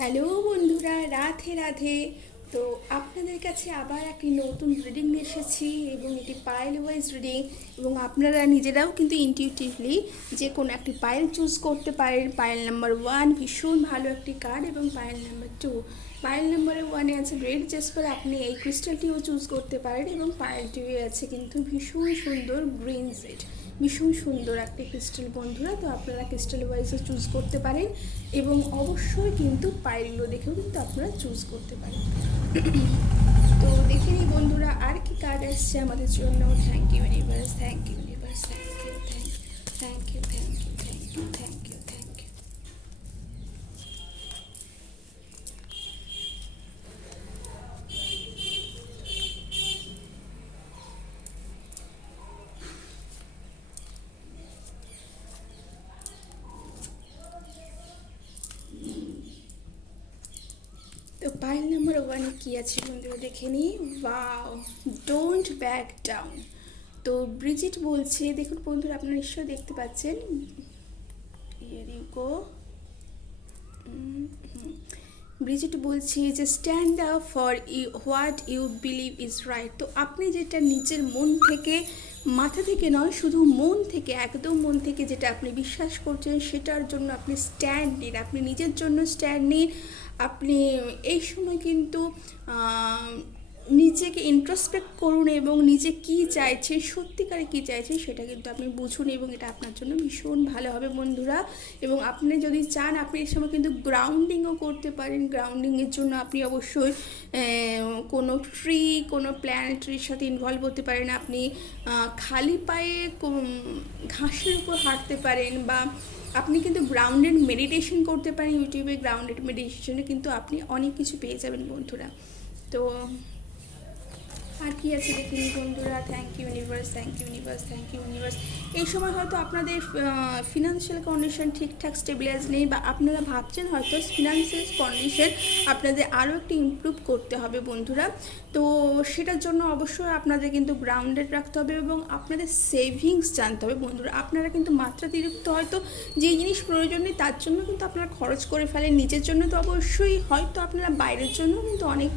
Hello বন্ধুরা, রাধে রাধে। তো আপনাদের কাছে আবার একটি নতুন রিডিং নিয়ে এসেছি এবং এটি পাইল ওয়াইজ রিডিং। এবং আপনারা নিজেরাও কিন্তু ইনটিউটিভলি যে কোনো একটি পাইল চুজ করতে পারেন। পাইল নাম্বার 1 ভীষণ ভালো একটি কার্ড এবং পাইল নাম্বার 2। পাইল নাম্বার 1-এ আছে রেড জেসপার, আপনি এই ক্রিস্টালটিও চুজ করতে পারেন। এবং পাইল 2-এ আছে কিন্তু ভীষণ সুন্দর গ্রিন জেড, ভীষণ সুন্দর একটি ক্রিস্টাল বন্ধুরা। তো আপনারা ক্রিস্টাল ওয়াইজও চুজ করতে পারেন এবং অবশ্যই কিন্তু পাইলগুলো দেখেও কিন্তু আপনারা চুজ করতে পারেন। তো দেখে নিই বন্ধুরা আর কি কার্ড আসছে আমাদের জন্য। Thank you universe, thank you universe, thank you, thank you, thank you, thank you, thank you, thank you. তো পাইল নাম্বার 1-এ কী আছে বন্ধুরা দেখে নিই। Wow, don't back down. তো ব্রিজিট বলছে, দেখুন বন্ধুরা আপনারা নিশ্চয়ই দেখতে পাচ্ছেন, হিয়ার ইউ গো। ব্রিজিট বলছি যে stand up for what you believe is right. তো আপনি যেটা নিজের মন থেকে, মাথা থেকে নয়, শুধু মন থেকে, একদম মন থেকে যেটা আপনি বিশ্বাস করছেন সেটার জন্য আপনি স্ট্যান্ড নিন, আপনি নিজের জন্য স্ট্যান্ড নিন। আপনি এই সময় কিন্তু নিজেকে ইন্ট্রোস্পেক্ট করুন এবং নিজে কী চাইছেন, সত্যিকারে কী চাইছেন সেটা কিন্তু আপনি বুঝুন এবং এটা আপনার জন্য ভীষণ ভালো হবে বন্ধুরা। এবং আপনি যদি চান আপনি এই সময় কিন্তু গ্রাউন্ডিংও করতে পারেন। গ্রাউন্ডিংয়ের জন্য আপনি অবশ্যই কোনো ট্রি, কোনো প্ল্যানেটরির সাথে ইনভলভ হতে পারেন। আপনি খালি পায়ে ঘাসের উপর হাঁটতে পারেন বা আপনি কিন্তু গ্রাউন্ডেড মেডিটেশন করতে পারেন। ইউটিউবে গ্রাউন্ডেড মেডিটেশনে কিন্তু আপনি অনেক কিছু পেয়ে যাবেন বন্ধুরা। তো আর কি আছে দেখিনি বন্ধুরা। Thank you universe, thank you universe, thank you universe. এই সময় হয়তো আপনাদের ফিনান্সিয়াল কন্ডিশন ঠিকঠাক স্টেবিলাইজ নেই বা আপনারা ভাবছেন হয়তো ফিনান্সিয়াল কন্ডিশন আপনাদের আরও একটু ইমপ্রুভ করতে হবে বন্ধুরা। তো সেটার জন্য অবশ্যই আপনাদের কিন্তু গ্রাউন্ডেড রাখতে হবে এবং আপনাদের সেভিংস জানতে হবে বন্ধুরা। আপনারা কিন্তু মাত্রাতিরিক্ত হয়তো যেই জিনিস প্রয়োজন নেই তার জন্য কিন্তু আপনারা খরচ করে ফেলেন। নিজের জন্য তো অবশ্যই, হয়তো আপনারা বাইরের জন্য কিন্তু অনেক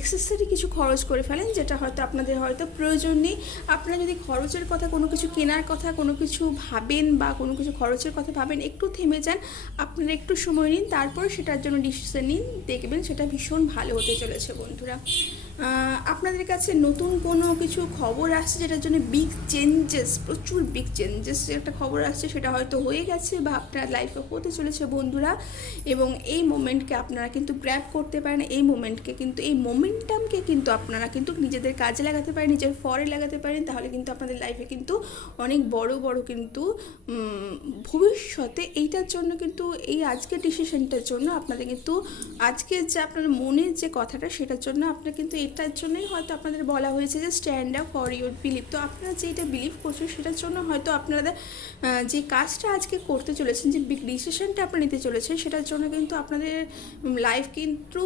এক্সেসরি কিছু খরচ করে ফেলেন যেটা হয়তো আপনাদের হয়তো প্রয়োজন নেই। আপনারা যদি খরচের কথা, কোনো কিছু কেনার কথা, কোনো কিছু ভাবেন বা কোনো কিছু খরচের কথা ভাবেন, একটু থেমে যান, আপনারা একটু সময় নিন, তারপর সেটার জন্য ডিসিশন নিন, দেখবেন সেটা ভীষণ ভালো হতে চলেছে বন্ধুরা। আপনাদের কাছে নতুন কোনো কিছু খবর আসছে যেটার জন্য বিগ চেঞ্জেস, প্রচুর বিগ চেঞ্জেস একটা খবর আসছে, সেটা হয়তো হয়ে গেছে বা আপনার লাইফে হতে চলেছে বন্ধুরা। এবং এই মোমেন্টকে আপনারা কিন্তু গ্র্যাব করতে পারেন, এই মোমেন্টকে কিন্তু, এই মোমেন্টামকে কিন্তু আপনারা কিন্তু নিজেদের কাজে লাগাতে পারেন, নিজের ফরে লাগাতে পারেন। তাহলে কিন্তু আপনাদের লাইফে কিন্তু অনেক বড় বড় কিন্তু ভবিষ্যতে এইটার জন্য কিন্তু, এই আজকের ডিসিশনটার জন্য আপনাদের কিন্তু আজকের যে আপনার মনের যে কথাটা সেটার জন্য আপনার কিন্তু এটার জন্যই হয়তো আপনাদের বলা হয়েছে যে stand up for your believe. তো আপনারা যেটা বিলিভ করছেন সেটার জন্য হয়তো আপনাদের যে কাজটা আজকে করতে চলেছেন, যে বিগ ডিসিশনটা আপনারা নিতে চলেছেন, সেটার জন্য কিন্তু আপনাদের লাইফ কিন্তু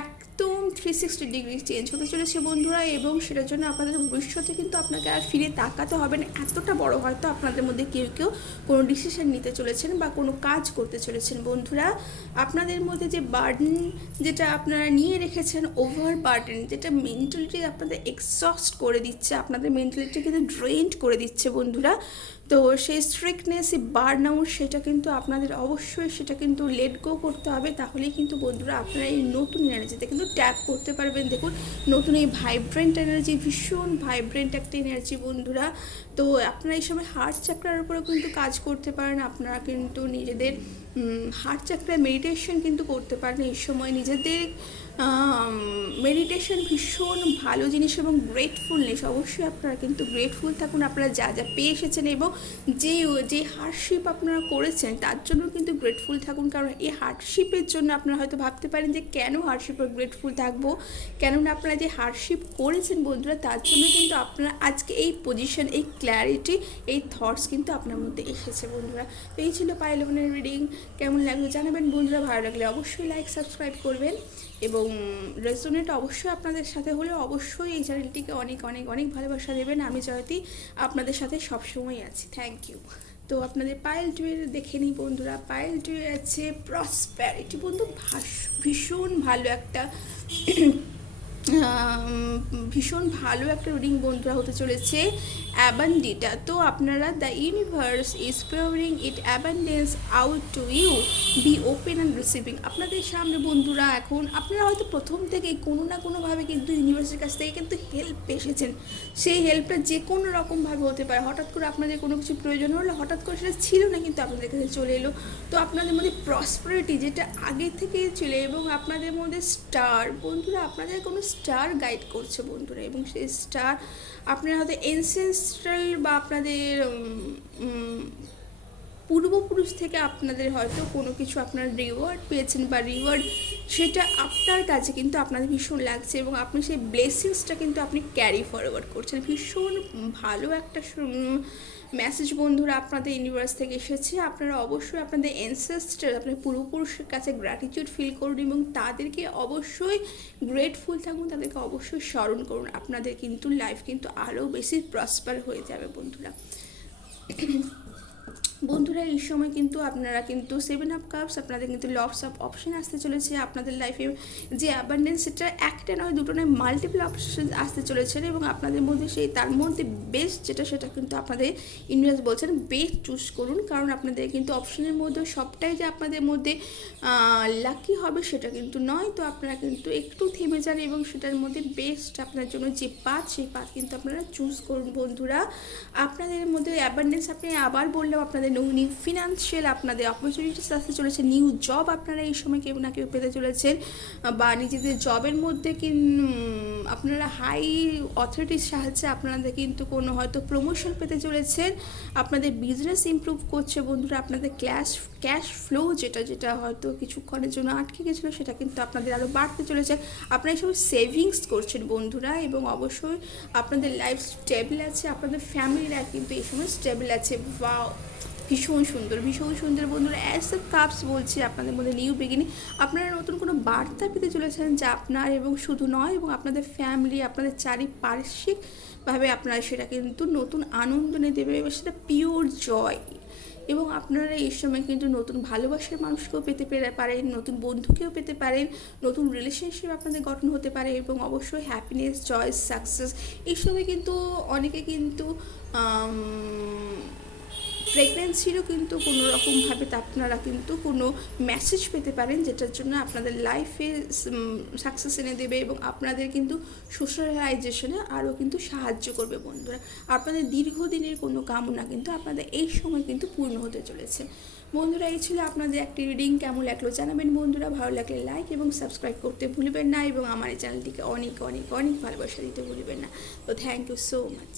একদম 360 ডিগ্রি চেঞ্জ হতে চলেছে বন্ধুরা। এবং সেটার জন্য আপনাদের ভবিষ্যতে কিন্তু আপনাকে আর ফিরে তাকাতে হবে না। এতটা বড় হয়তো আপনাদের মধ্যে কেউ কেউ কোনো ডিসিশন নিতে চলেছেন বা কোনো কাজ করতে চলেছেন বন্ধুরা। আপনাদের মধ্যে যে বার্ডেন যেটা আপনারা নিয়ে রেখেছেন, ওভার বার্ডেন, যেটা মেন্টালিটি আপনাদের এক্সস্ট করে দিচ্ছে, আপনাদের মেন্টালিটি কিন্তু ড্রেন্ড করে দিচ্ছে বন্ধুরা। তো সেই স্ট্রিক্টনেস, এই বার্ন আউট, সেটা কিন্তু আপনাদের অবশ্যই সেটা কিন্তু লেট গো করতে হবে। তাহলেই কিন্তু বন্ধুরা আপনারা এই নতুন এনার্জিতে কিন্তু ট্যাপ করতে পারবেন। দেখুন নতুন এই ভাইব্রেন্ট এনার্জি, ভীষণ ভাইব্রেন্ট একটা এনার্জি বন্ধুরা। তো আপনারা এই সময় হার্ট চাকরার উপরেও কিন্তু কাজ করতে পারেন। আপনারা কিন্তু নিজেদের হার্ট চাকরায় মেডিটেশন কিন্তু করতে পারেন এই সময়। নিজেদের মেডিটেশন ভীষণ ভালো জিনিস এবং গ্রেটফুলনেস, অবশ্যই আপনারা কিন্তু গ্রেটফুল থাকুন আপনারা যা যা পেয়ে এসেছেন এবং যে হার্ডশিপ আপনারা করেছেন তার জন্য কিন্তু গ্রেটফুল থাকুন। কারণ এই হার্ডশিপের জন্য আপনারা হয়তো ভাবতে পারেন যে কেন হার্ডশিপে গ্রেটফুল থাকবো, কেননা আপনারা যে হার্ডশিপ করেছেন বন্ধুরা তার জন্য কিন্তু আপনারা আজকে এই পজিশন, এই ক্ল্যারিটি, এই থটস কিন্তু আপনার মধ্যে এসেছে বন্ধুরা। তো এই ছিল পাইল ওয়ানের রিডিং। কেমন লাগলো জানাবেন বন্ধুরা, ভালো লাগলে অবশ্যই লাইক সাবস্ক্রাইব করবেন এবং রেজোনেট অবশ্যই আপনাদের সাথে হলে অবশ্যই এই চ্যানেলটিকে অনেক অনেক অনেক ভালোবাসা দেবেন। আমি জয়তী আপনাদের সাথে সবসময় আছি। Thank you. তো আপনাদের পাইল 2 এর দেখে নিই বন্ধুরা। পাইল 2 এ আছে প্রসপ্যারিটি বন্ধু, ভীষণ ভালো একটা ভীষণ ভালো একটা রিডিং বন্ধুরা হতে চলেছে অ্যাবান্ডিটা। তো আপনারা the universe is pouring it abundance out to you, be open and receiving. আপনাদের সামনে বন্ধুরা এখন আপনারা হয়তো প্রথম থেকেই কোনো না কোনোভাবে কিন্তু ইউনিভার্সের কাছ থেকে কিন্তু হেল্প এসেছেন। সেই হেল্পটা যে কোনো রকমভাবে হতে পারে। হঠাৎ করে আপনাদের কোনো কিছু প্রয়োজন হলো, হঠাৎ করে সেটা ছিল না কিন্তু আপনাদের কাছে চলে এলো। তো আপনাদের মধ্যে প্রসপারিটি যেটা আগে থেকেই ছিল, এবং আপনাদের মধ্যে স্টার বন্ধুরা, আপনাদের কোনো স্টার গাইড করছে বন্ধুরা, এবং সেই স্টার আপনারা হয়তো এনসেন্ট্রাল বা আপনাদের পূর্বপুরুষ থেকে আপনাদের হয়তো কোনো কিছু আপনার রিওয়ার্ড পেয়েছেন, বা রিওয়ার্ড সেটা আপনার কাছে কিন্তু আপনাদের ভীষণ লাগছে, এবং আপনি সেই ব্লেসিংসটা কিন্তু আপনি ক্যারি ফরওয়ার্ড করছেন। ভীষণ ভালো একটা মেসেজ বন্ধুরা আপনাদের ইউনিভার্স থেকে এসেছে। আপনারা অবশ্যই আপনাদের এনসেস্টার, আপনার পূর্বপুরুষের কাছে গ্র্যাটিটিউড ফিল করুন, এবং তাদেরকে অবশ্যই গ্রেটফুল থাকুন, তাদেরকে অবশ্যই স্মরণ করুন। আপনাদের কিন্তু লাইফ কিন্তু আরও বেশি প্রসপার হয়ে যাবে বন্ধুরা। বন্ধুরা এই সময় কিন্তু আপনারা কিন্তু 7 অফ কাপস, আপনাদের কিন্তু লটস অফ অপশন আসতে চলেছে আপনাদের লাইফে। যে অ্যাবান্ডেন্স সেটা একটা নয়, দুটো নয়, মাল্টিপল অপশন আসতে চলেছে, এবং আপনাদের মধ্যে সেই তার মধ্যে বেস্ট যেটা সেটা কিন্তু আপনাদের ইউনিভার্স বলছেন বেস্ট চুজ করুন। কারণ আপনাদের কিন্তু অপশনের মধ্যে সবটাই যে আপনাদের মধ্যে লাকি হবে সেটা কিন্তু নয়। তো আপনারা কিন্তু একটু থেমে যান, এবং সেটার মধ্যে বেস্ট আপনার জন্য যে পাথ, সেই পাথ কিন্তু আপনারা চুজ করুন বন্ধুরা। আপনাদের মধ্যে অ্যাবান্ডেন্স আপনি আবার বললেও আপনাদের নিউ ফিনান্সিয়াল আপনাদের অপরচুনিটিস আসতে চলেছে, নিউ জব আপনারা এই সময় কেউ না কেউ পেতে চলেছেন, বা নিজেদের জবের মধ্যে আপনারা হাই অথরিটির সাহায্যে আপনাদের কিন্তু কোনো হয়তো প্রমোশন পেতে চলেছেন। আপনাদের বিজনেস ইমপ্রুভ করছে বন্ধুরা। আপনাদের ক্যাশ ফ্লো যেটা হয়তো কিছুক্ষণের জন্য আটকে গেছিলো, সেটা কিন্তু আপনাদের আরও বাড়তে চলেছে। আপনারা এই সময় সেভিংস করছেন বন্ধুরা, এবং অবশ্যই আপনাদের লাইফ স্টেবল আছে, আপনাদের ফ্যামিলি লাইফ কিন্তু এই সময় স্টেবল আছে। ওয়াও, ভীষণ সুন্দর বন্ধুরা। অ্যাজ দ্য কাপস বলছি আপনাদের মধ্যে নিউ বিগিনিং, আপনারা নতুন কোনো বার্তা পেতে চলেছেন যা আপনার এবং শুধু নয়, এবং আপনাদের ফ্যামিলি, আপনাদের চারিপার্শ্বিকভাবে আপনারা সেটা কিন্তু নতুন আনন্দ নিয়ে দেবে, এবং সেটা পিওর জয়। এবং আপনারা এই সময় কিন্তু নতুন ভালোবাসার মানুষকেও পেতে পারেন, নতুন বন্ধুকেও পেতে পারেন, নতুন রিলেশনশিপ আপনাদের গঠন হতে পারে, এবং অবশ্যই হ্যাপিনেস, জয়, সাকসেস। এই সময় কিন্তু অনেকে কিন্তু প্রেগনেন্সিরও কিন্তু কোনো রকমভাবে আপনারা কিন্তু কোনো মেসেজ পেতে পারেন, যেটার জন্য আপনাদের লাইফে সাকসেস এনে দেবে, এবং আপনাদের কিন্তু সোশ্যালাইজেশনে আরও কিন্তু সাহায্য করবে বন্ধুরা। আপনাদের দীর্ঘদিনের কোনো কামনা কিন্তু আপনাদের এই সময় কিন্তু পূর্ণ হতে চলেছে বন্ধুরা। এই ছিল আপনাদের একটি রিডিং। কেমন লাগলো জানাবেন বন্ধুরা। ভালো লাগলে লাইক এবং সাবস্ক্রাইব করতে ভুলবেন না, এবং আমার এই চ্যানেলটিকে অনেক অনেক অনেক ভালোবাসা দিতে ভুলবেন না। তো থ্যাংক ইউ সো মাচ।